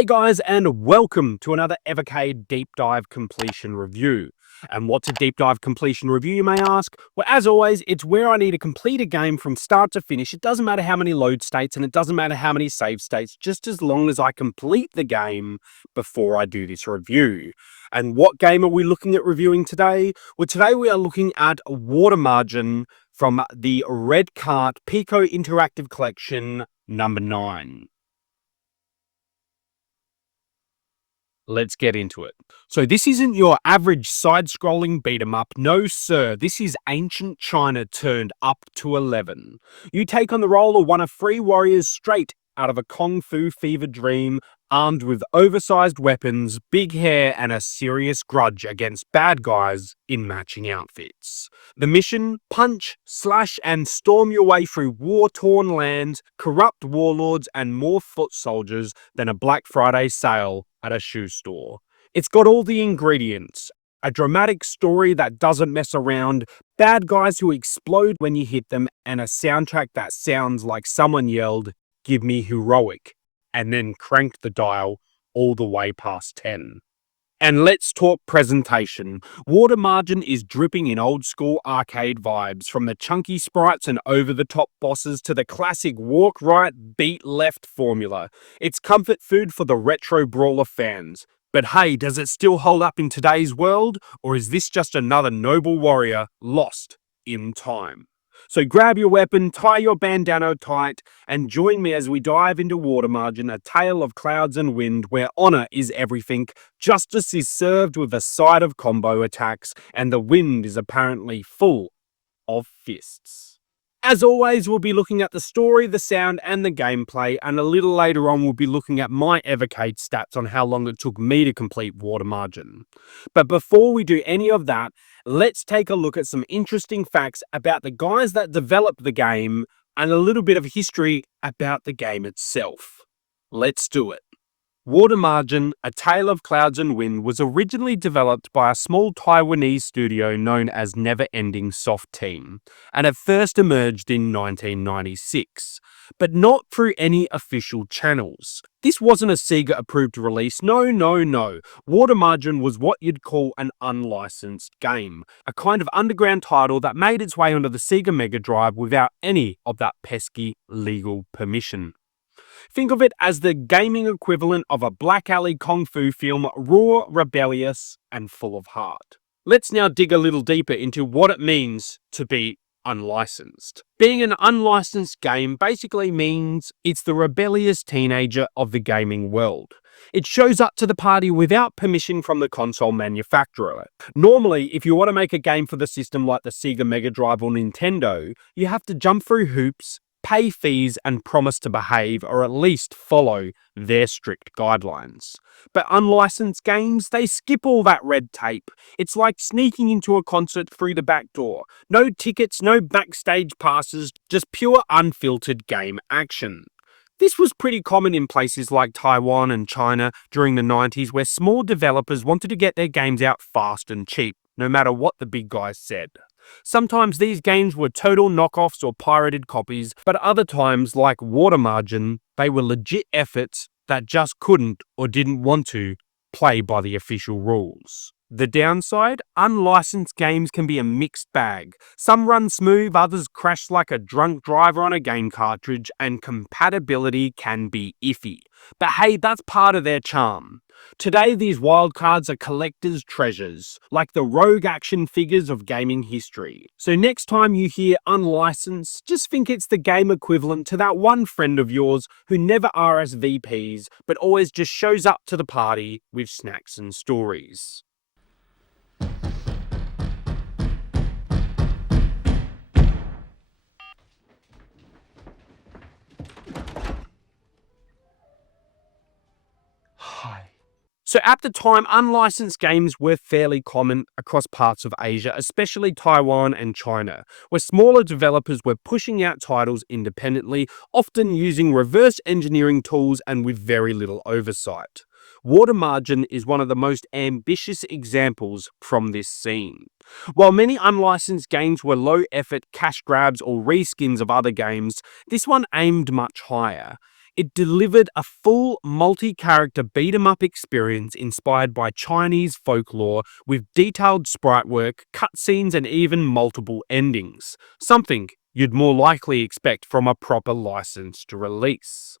Hey guys, and welcome to another Evercade Deep Dive Completion Review. And what's a Deep Dive Completion Review, you may ask? Well, as always, it's where I need to complete a game from start to finish. It doesn't matter how many load states and it doesn't matter how many save states, just as long as I complete the game before I do this review. And what game are we looking at reviewing today? Well, today we are looking at Water Margin from the Red Cart Pico Interactive Collection number 9. Let's get into it. So this isn't your average side-scrolling beat-em-up. No, sir. This is ancient China turned up to 11. You take on the role of one of three warriors straight out of a Kung Fu fever dream, armed with oversized weapons, big hair, and a serious grudge against bad guys in matching outfits. The mission? Punch, slash, and storm your way through war-torn lands, corrupt warlords, and more foot soldiers than a Black Friday sale at a shoe store. It's got all the ingredients. A dramatic story that doesn't mess around, bad guys who explode when you hit them, and a soundtrack that sounds like someone yelled, "Give me heroic," and then cranked the dial all the way past 10. And let's talk presentation. Water Margin is dripping in old school arcade vibes, from the chunky sprites and over-the-top bosses to the classic walk right, beat left formula. It's comfort food for the retro brawler fans. But hey, does it still hold up in today's world, or is this just another noble warrior lost in time? So grab your weapon, tie your bandana tight, and join me as we dive into Water Margin, a tale of clouds and wind where honor is everything, justice is served with a side of combo attacks, and the wind is apparently full of fists. As always, we'll be looking at the story, the sound, and the gameplay, and a little later on we'll be looking at my Evercade stats on how long it took me to complete Water Margin. But before we do any of that, let's take a look at some interesting facts about the guys that developed the game and a little bit of history about the game itself. Let's do it. Water Margin, A Tale of Clouds and Wind was originally developed by a small Taiwanese studio known as Never Ending Soft Team, and it first emerged in 1996, but not through any official channels. This wasn't a Sega-approved release, no. Water Margin was what you'd call an unlicensed game, a kind of underground title that made its way onto the Sega Mega Drive without any of that pesky legal permission. Think of it as the gaming equivalent of a Black Alley Kung Fu film, raw, rebellious, and full of heart. Let's now dig a little deeper into what it means to be unlicensed. Being an unlicensed game basically means it's the rebellious teenager of the gaming world. It shows up to the party without permission from the console manufacturer. Normally, if you want to make a game for the system like the Sega Mega Drive or Nintendo, you have to jump through hoops, pay fees, and promise to behave or at least follow their strict guidelines. But unlicensed games, they skip all that red tape. It's like sneaking into a concert through the back door. No tickets, no backstage passes, just pure unfiltered game action. This was pretty common in places like Taiwan and China during the 90s, where small developers wanted to get their games out fast and cheap, no matter what the big guys said. Sometimes these games were total knockoffs or pirated copies, but other times, like Water Margin, they were legit efforts that just couldn't or didn't want to play by the official rules. The downside? Unlicensed games can be a mixed bag. Some run smooth, others crash like a drunk driver on a game cartridge, and compatibility can be iffy. But hey, that's part of their charm. Today, these wildcards are collector's treasures, like the rogue action figures of gaming history. So next time you hear unlicensed, just think it's the game equivalent to that one friend of yours who never RSVPs, but always just shows up to the party with snacks and stories. So at the time, unlicensed games were fairly common across parts of Asia, especially Taiwan and China, where smaller developers were pushing out titles independently, often using reverse engineering tools and with very little oversight. Water Margin is one of the most ambitious examples from this scene. While many unlicensed games were low-effort cash grabs or reskins of other games, this one aimed much higher. It delivered a full multi-character beat-em-up experience inspired by Chinese folklore with detailed sprite work, cutscenes, and even multiple endings. Something you'd more likely expect from a proper licensed release.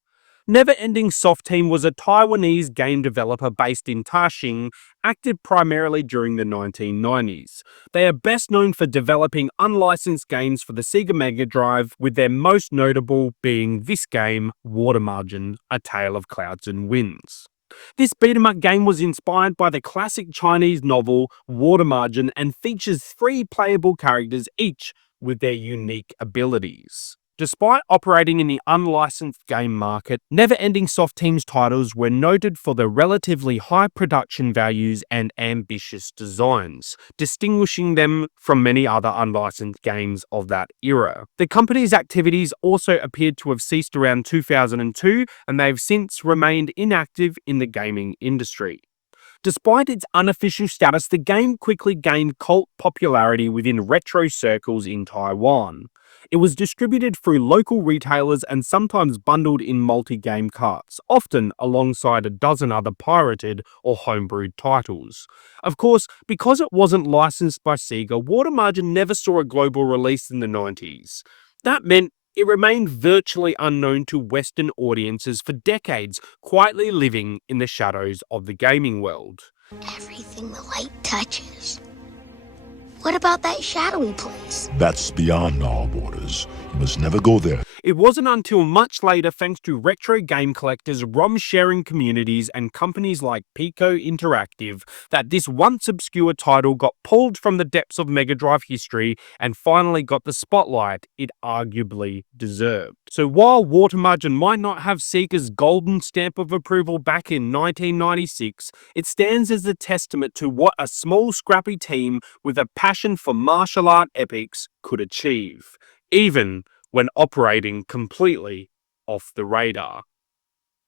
Never Ending Soft Team was a Taiwanese game developer based in Taxing, active primarily during the 1990s. They are best known for developing unlicensed games for the Sega Mega Drive, with their most notable being this game, Water Margin: A Tale of Clouds and Winds. This beat-em-up game was inspired by the classic Chinese novel Water Margin and features 3 playable characters, each with their unique abilities. Despite operating in the unlicensed game market, Never Ending Soft Team's titles were noted for their relatively high production values and ambitious designs, distinguishing them from many other unlicensed games of that era. The company's activities also appeared to have ceased around 2002, and they've since remained inactive in the gaming industry. Despite its unofficial status, the game quickly gained cult popularity within retro circles in Taiwan. It was distributed through local retailers and sometimes bundled in multi-game carts, often alongside a dozen other pirated or homebrewed titles. Of course, because it wasn't licensed by Sega, Water Margin never saw a global release in the 90s. That meant it remained virtually unknown to Western audiences for decades, quietly living in the shadows of the gaming world. Everything the light touches. What about that shadowy place? That's beyond our borders. You must never go there. It wasn't until much later, thanks to retro game collectors, ROM-sharing communities, and companies like Pico Interactive, that this once obscure title got pulled from the depths of Mega Drive history and finally got the spotlight it arguably deserved. So while Water Margin might not have Sega's golden stamp of approval back in 1996, it stands as a testament to what a small scrappy team with a passion for martial art epics could achieve, even when operating completely off the radar.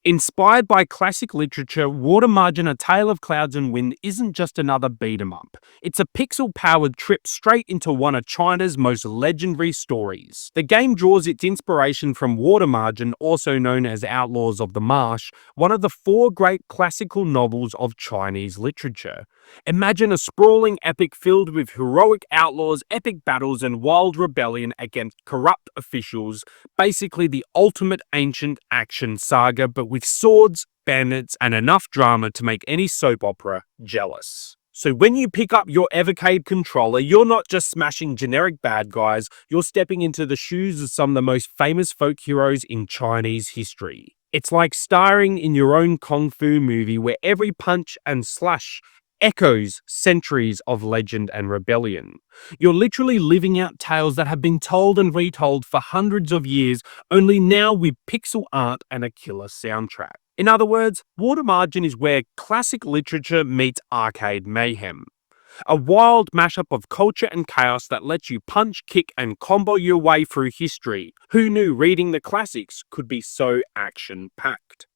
Inspired by classic literature, Water Margin: A Tale of Clouds and Wind isn't just another beat-em-up. It's a pixel-powered trip straight into one of China's most legendary stories. The game draws its inspiration from Water Margin, also known as Outlaws of the Marsh, one of the 4 great classical novels of Chinese literature. Imagine a sprawling epic filled with heroic outlaws, epic battles, and wild rebellion against corrupt officials, basically the ultimate ancient action saga, but with swords, bandits, and enough drama to make any soap opera jealous. So when you pick up your Evercade controller, you're not just smashing generic bad guys, you're stepping into the shoes of some of the most famous folk heroes in Chinese history. It's like starring in your own kung fu movie where every punch and slash echoes centuries of legend and rebellion. You're literally living out tales that have been told and retold for hundreds of years, only now with pixel art and a killer soundtrack. In other words, Water Margin is where classic literature meets arcade mayhem. A wild mashup of culture and chaos that lets you punch, kick, and combo your way through history. Who knew reading the classics could be so action-packed?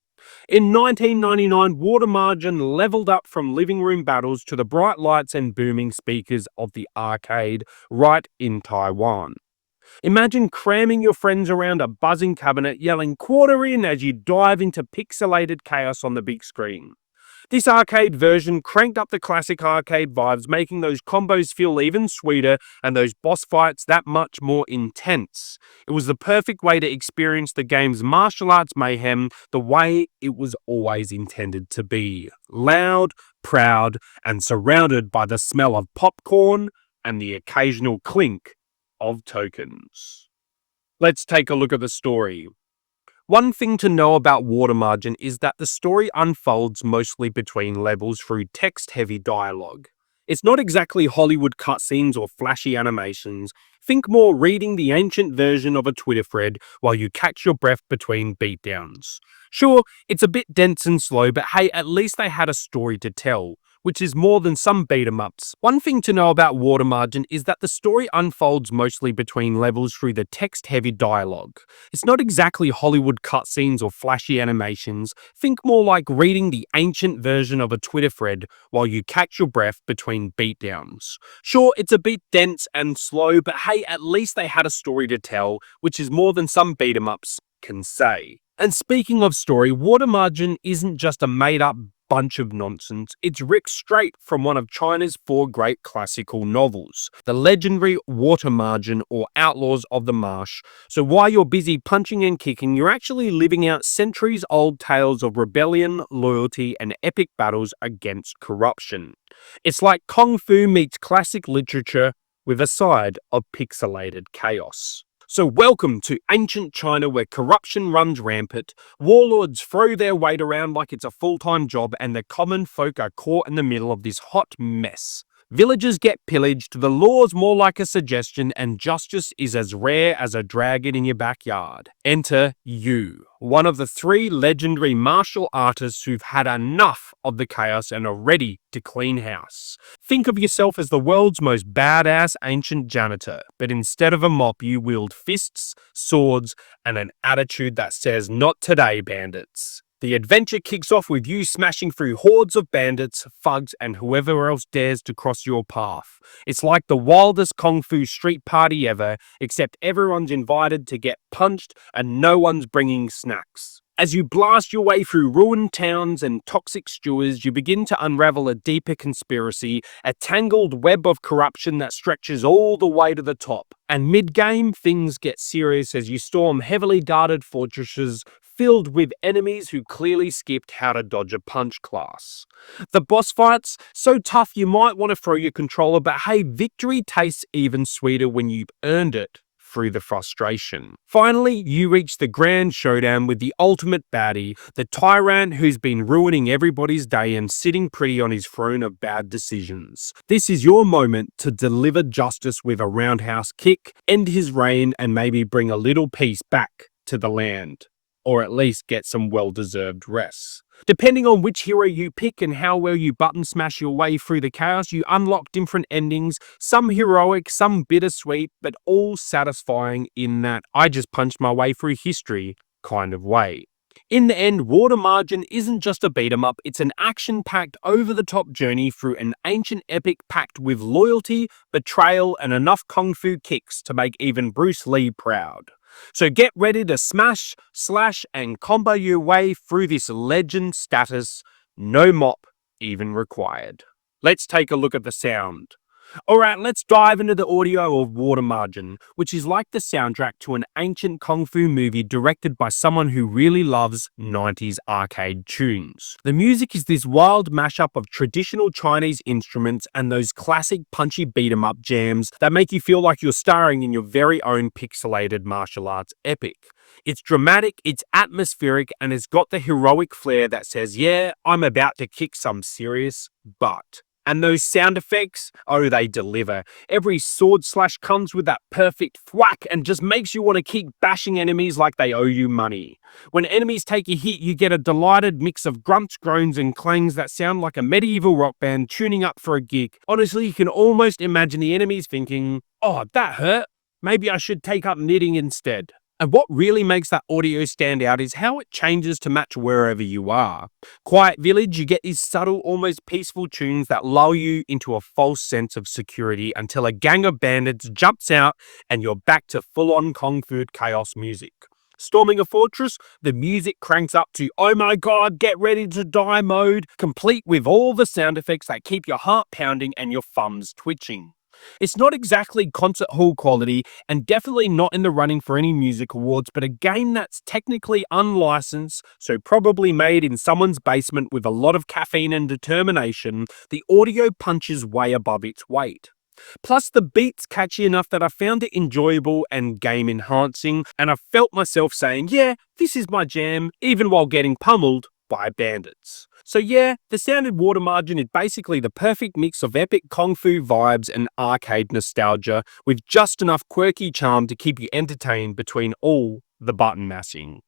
In 1999, Water Margin leveled up from living room battles to the bright lights and booming speakers of the arcade right in Taiwan. Imagine cramming your friends around a buzzing cabinet, yelling "quarter in" as you dive into pixelated chaos on the big screen. This arcade version cranked up the classic arcade vibes, making those combos feel even sweeter and those boss fights that much more intense. It was the perfect way to experience the game's martial arts mayhem the way it was always intended to be. Loud, proud, and surrounded by the smell of popcorn and the occasional clink of tokens. Let's take a look at the story. One thing to know about Water Margin is that the story unfolds mostly between levels through text-heavy dialogue. It's not exactly Hollywood cutscenes or flashy animations. Think more reading the ancient version of a Twitter thread while you catch your breath between beatdowns. Sure, it's a bit dense and slow, but hey, at least they had a story to tell, which is more than some beat-em-ups. One thing to know about Water Margin is that the story unfolds mostly between levels through the text-heavy dialogue. It's not exactly Hollywood cutscenes or flashy animations. Think more like reading the ancient version of a Twitter thread while you catch your breath between beatdowns. Sure, it's a bit dense and slow, but hey, at least they had a story to tell, which is more than some beat-em-ups can say. And speaking of story, water margin isn't just a made-up bunch of nonsense. It's ripped straight from one of China's 4 great classical novels, the legendary Water Margin or Outlaws of the Marsh. So while you're busy punching and kicking, you're actually living out centuries-old tales of rebellion, loyalty, and epic battles against corruption. It's like Kung Fu meets classic literature with a side of pixelated chaos. So welcome to ancient China where corruption runs rampant, warlords throw their weight around like it's a full-time job, and the common folk are caught in the middle of this hot mess. Villages get pillaged, the law's more like a suggestion, and justice is as rare as a dragon in your backyard. Enter you, one of the 3 legendary martial artists who've had enough of the chaos and are ready to clean house. Think of yourself as the world's most badass ancient janitor, but instead of a mop, you wield fists, swords, and an attitude that says, "Not today, bandits." The adventure kicks off with you smashing through hordes of bandits, thugs, and whoever else dares to cross your path. It's like the wildest Kung Fu street party ever, except everyone's invited to get punched and no one's bringing snacks. As you blast your way through ruined towns and toxic stewards, you begin to unravel a deeper conspiracy, a tangled web of corruption that stretches all the way to the top. And mid-game, things get serious as you storm heavily guarded fortresses filled with enemies who clearly skipped how to dodge a punch class. The boss fights, so tough you might want to throw your controller, but hey, victory tastes even sweeter when you've earned it through the frustration. Finally, you reach the grand showdown with the ultimate baddie, the tyrant who's been ruining everybody's day and sitting pretty on his throne of bad decisions. This is your moment to deliver justice with a roundhouse kick, end his reign, and maybe bring a little peace back to the land. Or at least get some well-deserved rest. Depending on which hero you pick and how well you button smash your way through the chaos, you unlock different endings, some heroic, some bittersweet, but all satisfying in that I just punched my way through history kind of way. In the end, Water Margin isn't just a beat-em-up, it's an action-packed, over-the-top journey through an ancient epic packed with loyalty, betrayal, and enough kung fu kicks to make even Bruce Lee proud. So get ready to smash, slash, and combo your way through this legend status, no mop even required. Let's take a look at the sound. Alright, let's dive into the audio of Water Margin, which is like the soundtrack to an ancient kung fu movie directed by someone who really loves 90s arcade tunes. The music is this wild mashup of traditional Chinese instruments and those classic punchy beat-em-up jams that make you feel like you're starring in your very own pixelated martial arts epic. It's dramatic, it's atmospheric, and it's got the heroic flair that says, yeah, I'm about to kick some serious butt. And those sound effects, oh, they deliver. Every sword slash comes with that perfect thwack and just makes you want to keep bashing enemies like they owe you money. When enemies take a hit, you get a delighted mix of grunts, groans, and clangs that sound like a medieval rock band tuning up for a gig. Honestly, you can almost imagine the enemies thinking, oh, that hurt. Maybe I should take up knitting instead. And what really makes that audio stand out is how it changes to match wherever you are. Quiet Village, you get these subtle, almost peaceful tunes that lull you into a false sense of security until a gang of bandits jumps out and you're back to full-on Kung Fu chaos music. Storming a fortress, the music cranks up to oh my god, get ready to die mode, complete with all the sound effects that keep your heart pounding and your thumbs twitching. It's not exactly concert hall quality and definitely not in the running for any music awards, but a game that's technically unlicensed, so probably made in someone's basement with a lot of caffeine and determination, the audio punches way above its weight. Plus, the beats catchy enough that I found it enjoyable and game enhancing, and I felt myself saying, yeah, this is my jam, even while getting pummeled by bandits. So yeah, the sounded Water Margin is basically the perfect mix of epic kung fu vibes and arcade nostalgia, with just enough quirky charm to keep you entertained between all the button mashing.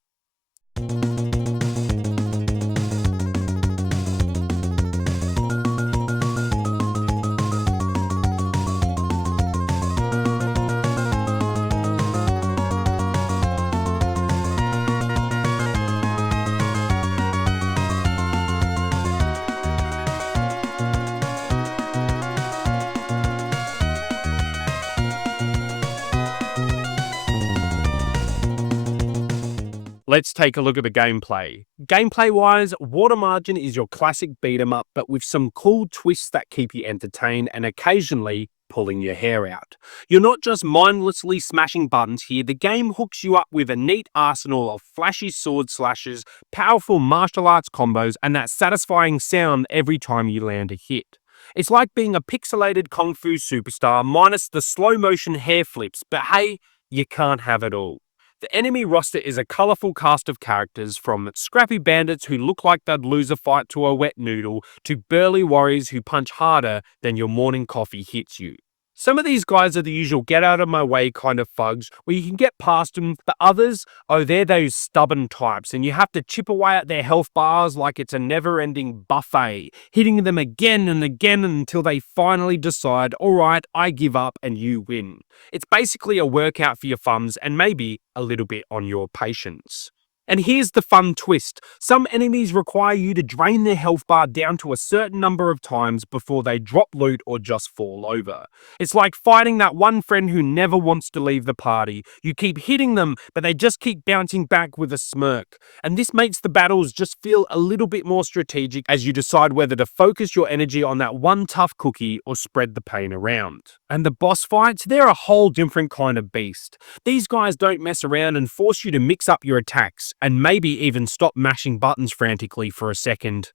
Let's take a look at the gameplay. Gameplay-wise, Water Margin is your classic beat 'em up, but with some cool twists that keep you entertained and occasionally pulling your hair out. You're not just mindlessly smashing buttons here, the game hooks you up with a neat arsenal of flashy sword slashes, powerful martial arts combos, and that satisfying sound every time you land a hit. It's like being a pixelated kung fu superstar minus the slow motion hair flips, but hey, you can't have it all. The enemy roster is a colourful cast of characters, from scrappy bandits who look like they'd lose a fight to a wet noodle, to burly warriors who punch harder than your morning coffee hits you. Some of these guys are the usual get out of my way kind of thugs, where you can get past them, but others, oh, they're those stubborn types, and you have to chip away at their health bars like it's a never-ending buffet, hitting them again and again until they finally decide, alright, I give up and you win. It's basically a workout for your thumbs and maybe a little bit on your patience. And here's the fun twist. Some enemies require you to drain their health bar down to a certain number of times before they drop loot or just fall over. It's like fighting that one friend who never wants to leave the party. You keep hitting them, but they just keep bouncing back with a smirk. And this makes the battles just feel a little bit more strategic as you decide whether to focus your energy on that one tough cookie or spread the pain around. And the boss fights, they're a whole different kind of beast. These guys don't mess around and force you to mix up your attacks, and maybe even stop mashing buttons frantically for a second.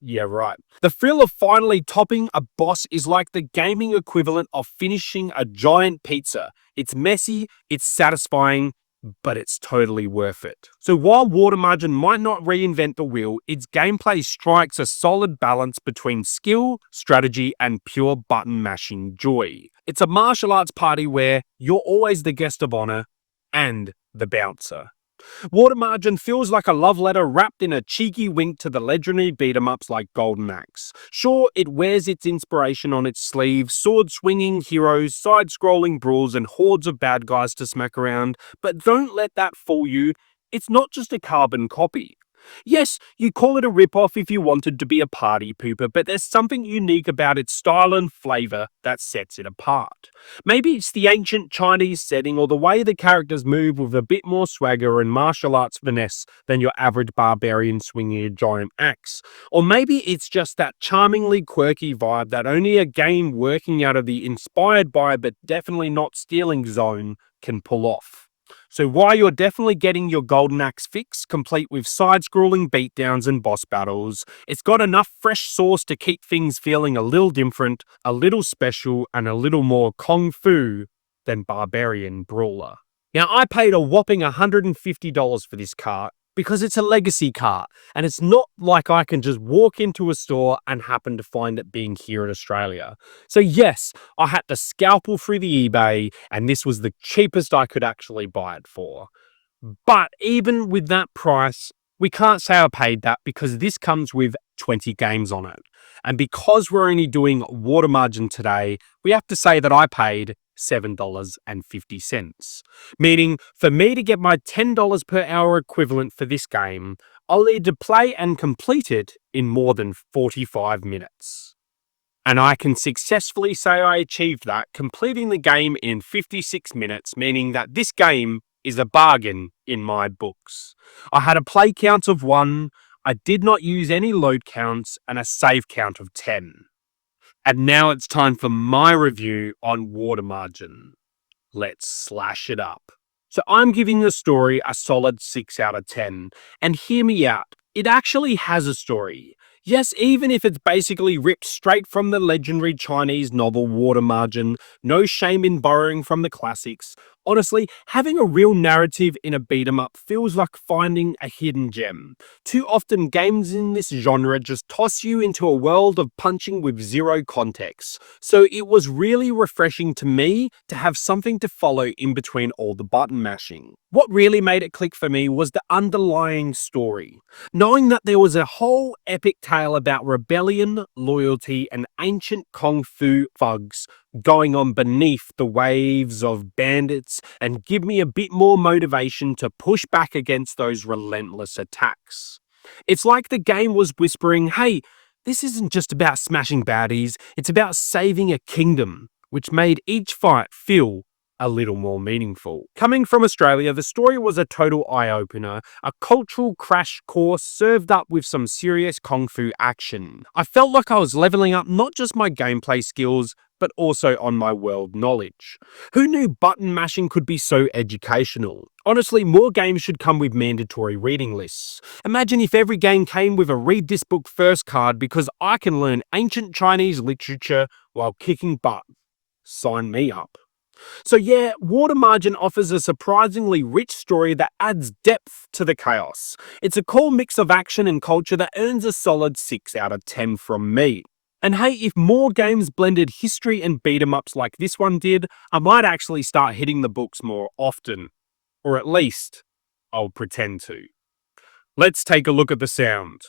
Yeah, right. The thrill of finally topping a boss is like the gaming equivalent of finishing a giant pizza. It's messy, it's satisfying, but it's totally worth it. So while Water Margin might not reinvent the wheel, its gameplay strikes a solid balance between skill, strategy, and pure button mashing joy. It's a martial arts party where you're always the guest of honor and the bouncer. Water Margin feels like a love letter wrapped in a cheeky wink to the legendary beat-em-ups like Golden Axe. Sure, it wears its inspiration on its sleeve, sword-swinging heroes, side-scrolling brawls, and hordes of bad guys to smack around, but don't let that fool you. It's not just a carbon copy. Yes, you call it a rip-off if you wanted to be a party pooper, but there's something unique about its style and flavour that sets it apart. Maybe it's the ancient Chinese setting or the way the characters move with a bit more swagger and martial arts finesse than your average barbarian swinging a giant axe. Or maybe it's just that charmingly quirky vibe that only a game working out of the inspired by but definitely not stealing zone can pull off. So while you're definitely getting your Golden Axe fix, complete with side-scrolling beatdowns and boss battles, it's got enough fresh sauce to keep things feeling a little different, a little special, and a little more kung fu than barbarian brawler. Now, I paid a whopping $150 for this cart because it's a legacy cart, and it's not like I can just walk into a store and happen to find it being here in Australia. So yes, I had to scalpel through the eBay, and this was the cheapest I could actually buy it for. But even with that price, we can't say I paid that because this comes with 20 games on it. And because we're only doing Water Margin today, we have to say that I paid $7.50. Meaning, for me to get my $10 per hour equivalent for this game, I'll need to play and complete it in more than 45 minutes. And I can successfully say I achieved that, completing the game in 56 minutes, meaning that this game is a bargain in my books. I had a play count of 1, I did not use any load counts, and a save count of 10. And now it's time for my review on Water Margin. Let's slash it up. So I'm giving the story a solid 6 out of 10. And hear me out, it actually has a story. Yes, even if it's basically ripped straight from the legendary Chinese novel Water Margin, no shame in borrowing from the classics. Honestly, having a real narrative in a beat-em-up feels like finding a hidden gem. Too often games in this genre just toss you into a world of punching with zero context. So it was really refreshing to me to have something to follow in between all the button mashing. What really made it click for me was the underlying story. Knowing that there was a whole epic tale about rebellion, loyalty, and ancient kung fu thugs going on beneath the waves of bandits and give me a bit more motivation to push back against those relentless attacks. It's like the game was whispering, hey, this isn't just about smashing baddies, it's about saving a kingdom, which made each fight feel a little more meaningful. Coming from Australia, the story was a total eye-opener, a cultural crash course served up with some serious kung fu action. I felt like I was leveling up not just my gameplay skills, but also on my world knowledge. Who knew button mashing could be so educational? Honestly, more games should come with mandatory reading lists. Imagine if every game came with a read this book first card because I can learn ancient Chinese literature while kicking butt. Sign me up. So yeah, Water Margin offers a surprisingly rich story that adds depth to the chaos. It's a cool mix of action and culture that earns a solid 6 out of 10 from me. And hey, if more games blended history and beat 'em ups like this one did, I might actually start hitting the books more often. Or at least, I'll pretend to. Let's take a look at the sound.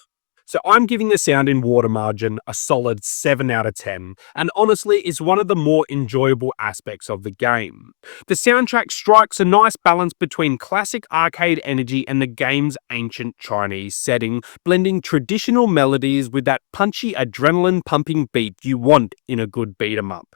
So I'm giving the sound in Water Margin a solid 7 out of 10, and honestly is one of the more enjoyable aspects of the game. The soundtrack strikes a nice balance between classic arcade energy and the game's ancient Chinese setting, blending traditional melodies with that punchy adrenaline-pumping beat you want in a good beat 'em up.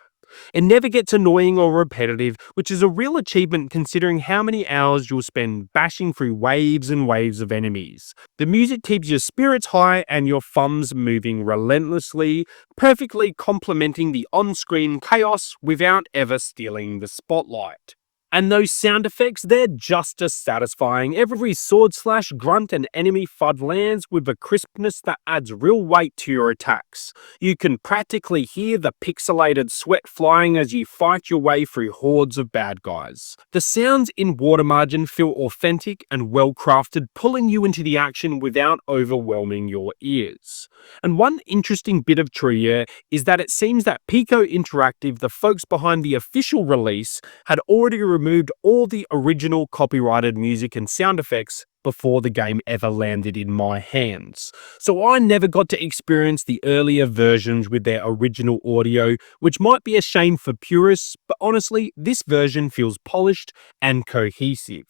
It never gets annoying or repetitive, which is a real achievement considering how many hours you'll spend bashing through waves and waves of enemies. The music keeps your spirits high and your thumbs moving relentlessly, perfectly complementing the on-screen chaos without ever stealing the spotlight. And those sound effects, they're just as satisfying. Every sword slash, grunt, and enemy FUD lands with a crispness that adds real weight to your attacks. You can practically hear the pixelated sweat flying as you fight your way through hordes of bad guys. The sounds in Water Margin feel authentic and well crafted, pulling you into the action without overwhelming your ears. And one interesting bit of trivia is that it seems that Pico Interactive, the folks behind the official release, had already removed all the original copyrighted music and sound effects before the game ever landed in my hands. So I never got to experience the earlier versions with their original audio, which might be a shame for purists, but honestly, this version feels polished and cohesive.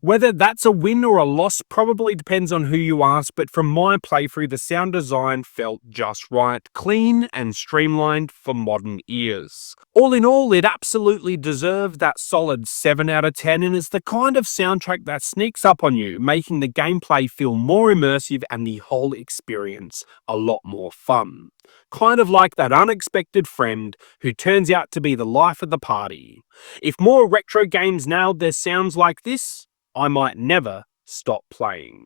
Whether that's a win or a loss probably depends on who you ask, but from my playthrough, the sound design felt just right, clean and streamlined for modern ears. All in all, it absolutely deserved that solid 7 out of 10, and it's the kind of soundtrack that sneaks up on you, making the gameplay feel more immersive and the whole experience a lot more fun. Kind of like that unexpected friend who turns out to be the life of the party. If more retro games nailed their sounds like this, I might never stop playing.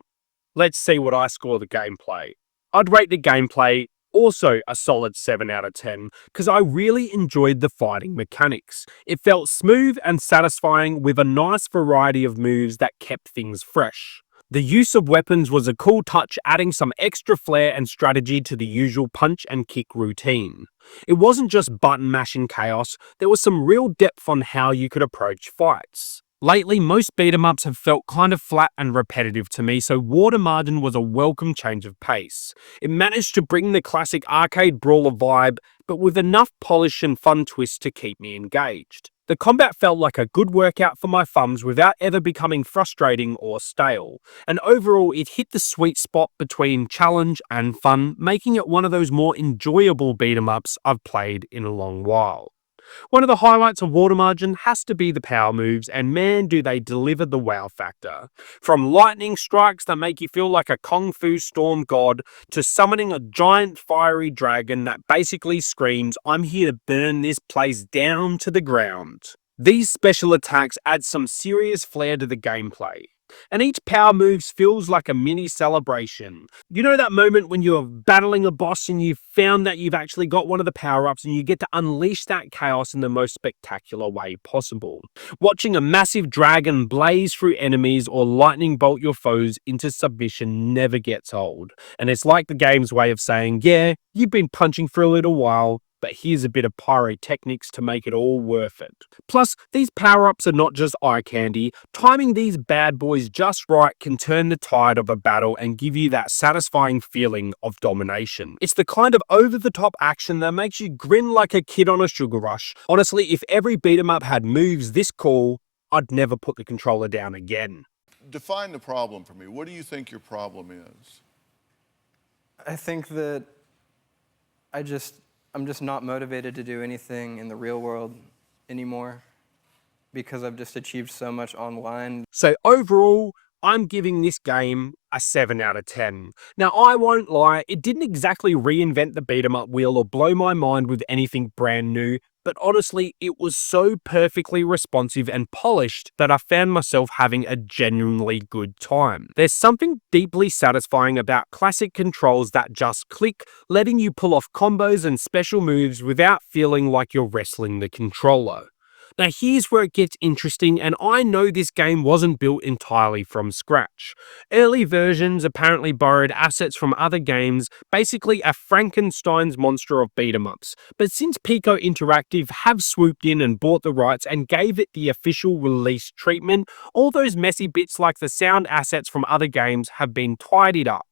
Let's see what I score the gameplay. I'd rate the gameplay also a solid 7 out of 10 because I really enjoyed the fighting mechanics. It felt smooth and satisfying with a nice variety of moves that kept things fresh. The use of weapons was a cool touch, adding some extra flair and strategy to the usual punch and kick routine. It wasn't just button mashing chaos, there was some real depth on how you could approach fights. Lately, most beat 'em ups have felt kind of flat and repetitive to me, so Water Margin was a welcome change of pace. It managed to bring the classic arcade brawler vibe, but with enough polish and fun twists to keep me engaged. The combat felt like a good workout for my thumbs without ever becoming frustrating or stale, and overall it hit the sweet spot between challenge and fun, making it one of those more enjoyable beat 'em ups I've played in a long while. One of the highlights of Water Margin has to be the power moves, and man do they deliver the wow factor. From lightning strikes that make you feel like a kung fu storm god, to summoning a giant fiery dragon that basically screams, "I'm here to burn this place down to the ground." These special attacks add some serious flair to the gameplay. And each power move feels like a mini celebration. You know that moment when you're battling a boss and you've found that you've actually got one of the power-ups and you get to unleash that chaos in the most spectacular way possible. Watching a massive dragon blaze through enemies or lightning bolt your foes into submission never gets old. And it's like the game's way of saying, yeah, you've been punching for a little while, but here's a bit of pyrotechnics to make it all worth it. Plus, these power-ups are not just eye candy. Timing these bad boys just right can turn the tide of a battle and give you that satisfying feeling of domination. It's the kind of over-the-top action that makes you grin like a kid on a sugar rush. Honestly, if every beat-em-up had moves this cool, I'd never put the controller down again. Define the problem for me. What do you think your problem is? I think that I'm just not motivated to do anything in the real world anymore. because I've just achieved so much online. So overall, I'm giving this game a 7 out of 10. Now, I won't lie, it didn't exactly reinvent the beat 'em up wheel or blow my mind with anything brand new, but honestly, it was so perfectly responsive and polished that I found myself having a genuinely good time. There's something deeply satisfying about classic controls that just click, letting you pull off combos and special moves without feeling like you're wrestling the controller. Now here's where it gets interesting, and I know this game wasn't built entirely from scratch. Early versions apparently borrowed assets from other games, basically a Frankenstein's monster of beat 'em ups. But since Pico Interactive have swooped in and bought the rights and gave it the official release treatment, all those messy bits like the sound assets from other games have been tidied up.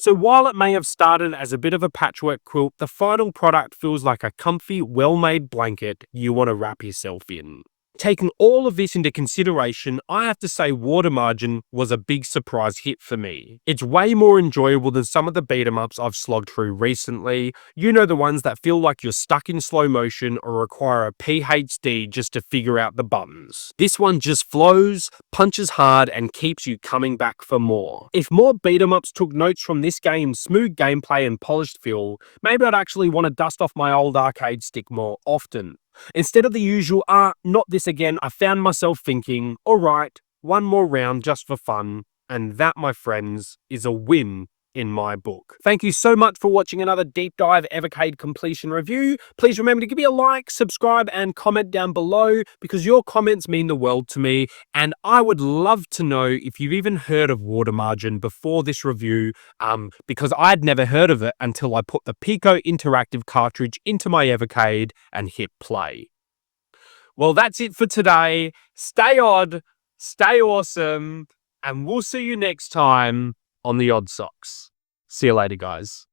So while it may have started as a bit of a patchwork quilt, the final product feels like a comfy, well-made blanket you want to wrap yourself in. Taking all of this into consideration, I have to say Water Margin was a big surprise hit for me. It's way more enjoyable than some of the beat 'em ups I've slogged through recently. You know, the ones that feel like you're stuck in slow motion or require a PhD just to figure out the buttons. This one just flows, punches hard, and keeps you coming back for more. If more beat 'em ups took notes from this game's smooth gameplay and polished feel, maybe I'd actually want to dust off my old arcade stick more often. Instead of the usual, not this again, I found myself thinking, alright, one more round just for fun, and that, my friends, is a win in my book. Thank you so much for watching another deep dive Evercade completion review. Please remember to give me a like, subscribe, and comment down below, because your comments mean the world to me, and I would love to know if you've even heard of Water Margin before this review, because I'd never heard of it until I put the Pico Interactive cartridge into my Evercade and hit play. Well, that's it for today. Stay odd, stay awesome, and we'll see you next time on the Odd Socks. See you later, guys.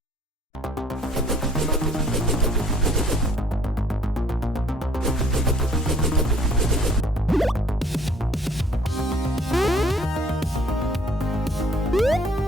Woo!